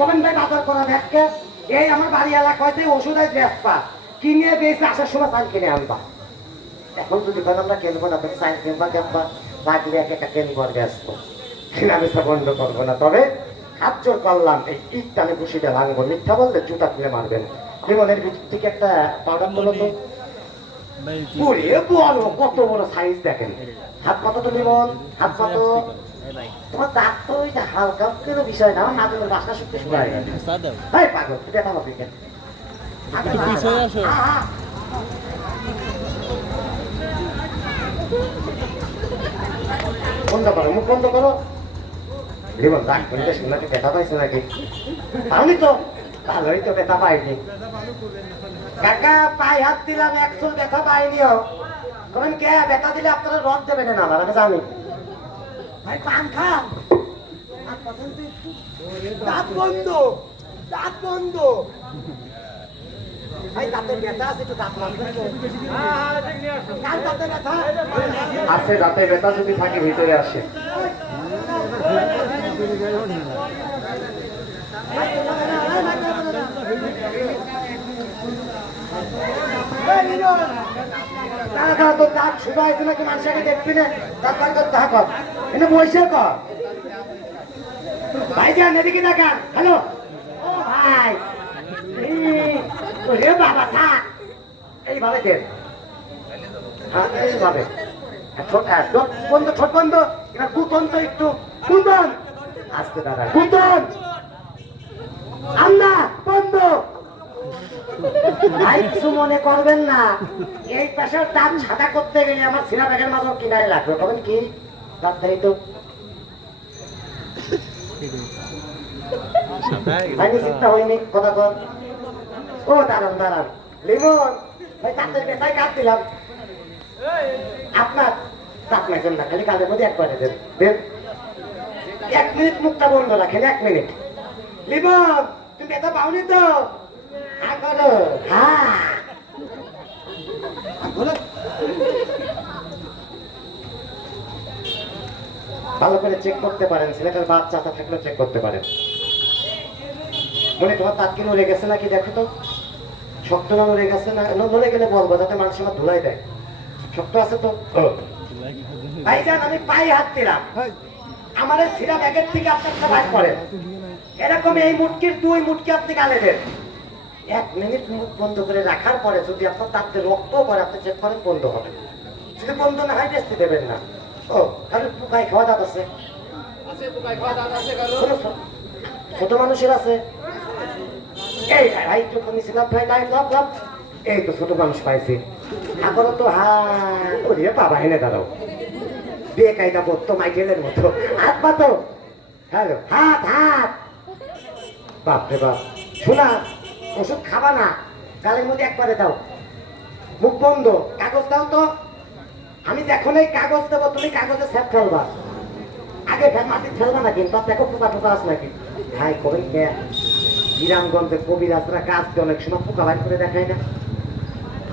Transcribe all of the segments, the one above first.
কবেন ভাই বাজার করা ব্যাগকে এই আমার বাড়ি এলাকায় ওষুধ আছে বেসপা কিনে বেশি আসার সময় সাইন কিনে আনবা এখন যদি কেন আমরা কিনবো না তবে সাইন কিনবা কিনবা লাগলে এক একটা কিনবো আর বেসবো কিনাবেচা বন্ধ করবো না তবে হাত জোর করলাম এই ইট টানে বসিটা ভাঙবো মিথ্যা বললে জুতা তুলে মারবেন লিমনের ভিতর থেকে একটা পাউডার তোলো তো ওরে বলো কত বড় সাইজ দেখেন হাত কত তো লিমন হাত কত তোমার দাঁত তো ওইটা হালকা কোনো বিষয় না হাতের বাসনা শুনতে শুরু হয়ে গেছে এই পাগল দেখা হবে কেন বন্ধ করো মুখ বন্ধ করো লিমন দাঁত করতে শুনলে ব্যথা পাইছে নাকি পাওনি তো ভালোই তো ব্যথা পাইনি কাকা পায়ে হাত দিলাম একচুল ব্যথা পাইনিও কমেন কে ব্যথা দিলে আপনারা রদ দেবেন না আমার আমি জানি ভাই পান খান দাঁত বন্ধ দাঁত বন্ধ ভাই দাঁতের ব্যথা আছে একটু দাঁত মারবেন কার দাঁতে ব্যথা আছে দাঁতে ব্যথা যদি থাকে ভিতরে আসে তোর দাঁত শুধু আছে নাকি মানুষকে দেখবি না দাঁত বার করতে থাকো এটা বসে কর ভাই যান এদিকে দেখান হ্যালো ও ভাই রে বাবা থাক এইভাবে দেন হ্যাঁ এইভাবে ছোট বন্ধ ছোট বন্ধ এবার কুতন তো একটু কুতন আসতে দাঁড়া কুতন আন্না বন্ধ ভাই কিছু মনে করবেন না এই পেশার দাঁত ছাটা করতে গেলে আমার সিনা ব্যাগের মাঝে কিনারে লাগবে তখন কি দাঁত দেয় তো চিন্তা হয়নি কথা কর ও দাঁড়ান দাঁড়ান লিমন ভাই দাঁতের পেশায় কাট দিলাম আপনার দাঁত নাইছেন না খালি কাজের মধ্যে একবারে দেন দেন 1 মিনিট মুখটা বন্ধ রাখেন 1 মিনিট লিমন তুমি ব্যথা পাওনি তো হ্যাঁ করো হ্যাঁ ভালো করে চেক করতে পারেন ছেলেটার বাপ চাচা থাকলে চেক করতে পারেন মনে তোমার তাঁত কি নড়ে গেছে নাকি দেখো তো শক্ত না নড়ে গেছে না নড়ে গেলে বলবো যাতে মানুষ আমার ধুলাই দেয় শক্ত আছে তো ভাইজান আমি পায়ে হাত দিলাম আমার সিরা ব্যাগের থেকে আপনার সবাই করেন এরকম এই মুটকির 2 মুটকি আপনি গালে দেন 1 মিনিট মুখ বন্ধ করে রাখার পরে যদি আপনার তাতে রক্ত পরে আপনি চেক করেন বন্ধ হবে যদি বন্ধ না হয় বেশি দেবেন না ও তাহলে পোকায় খাওয়া দাঁত আছে ছোট মানুষের আছে এই ভাই তো কমিছিলাম ভাই লাইন লাভ লাভ এই তো ছোট মানুষ পাইছি এখনো তো হ্যাঁ ওরে বাবা হেনে দাঁড়াও বেকায়দা পড়তো মাইকেলের মতো হাত পাতো হ্যালো হাত হাত বাপরে বাপ শোনা ওষুধ খাবা না গালের মধ্যে একবারে দাও মুখ বন্ধ কাগজ দাও তো আমি যখন এই কাগজ দেবো তুমি কাগজে স্যাপ ফেলবা আগে মাটির ফেলবা না কিন্তু দেখো পোকা টোকা আছে নাকি ভাই কবে কে গ্রামগঞ্জে কবিরাজরা কাজ অনেক সময় পোকা বাইর করে দেখায় না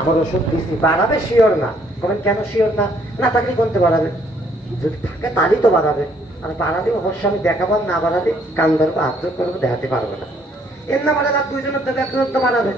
আমার ওষুধ দিচ্ছি বাড়াবে শিওর না কবেন কেন শিওর না না থাকলে কোনতে বাড়াবে যদি থাকে তাহলেই তো বাড়াবে আর বাড়ালে অবশ্য আমি দেখাবার না বাড়ালে কান ধরবো আত্ম করবো দেখাতে পারবো না এর না বাড়ালে 2 জনের দেবে 1 জনের তো বাড়াবে